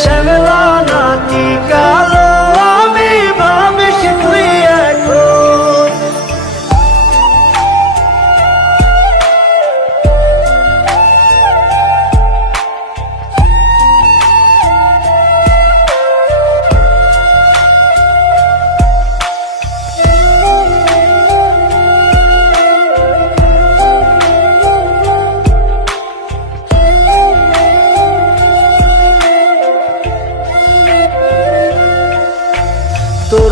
শ্যামলা নাতি কালো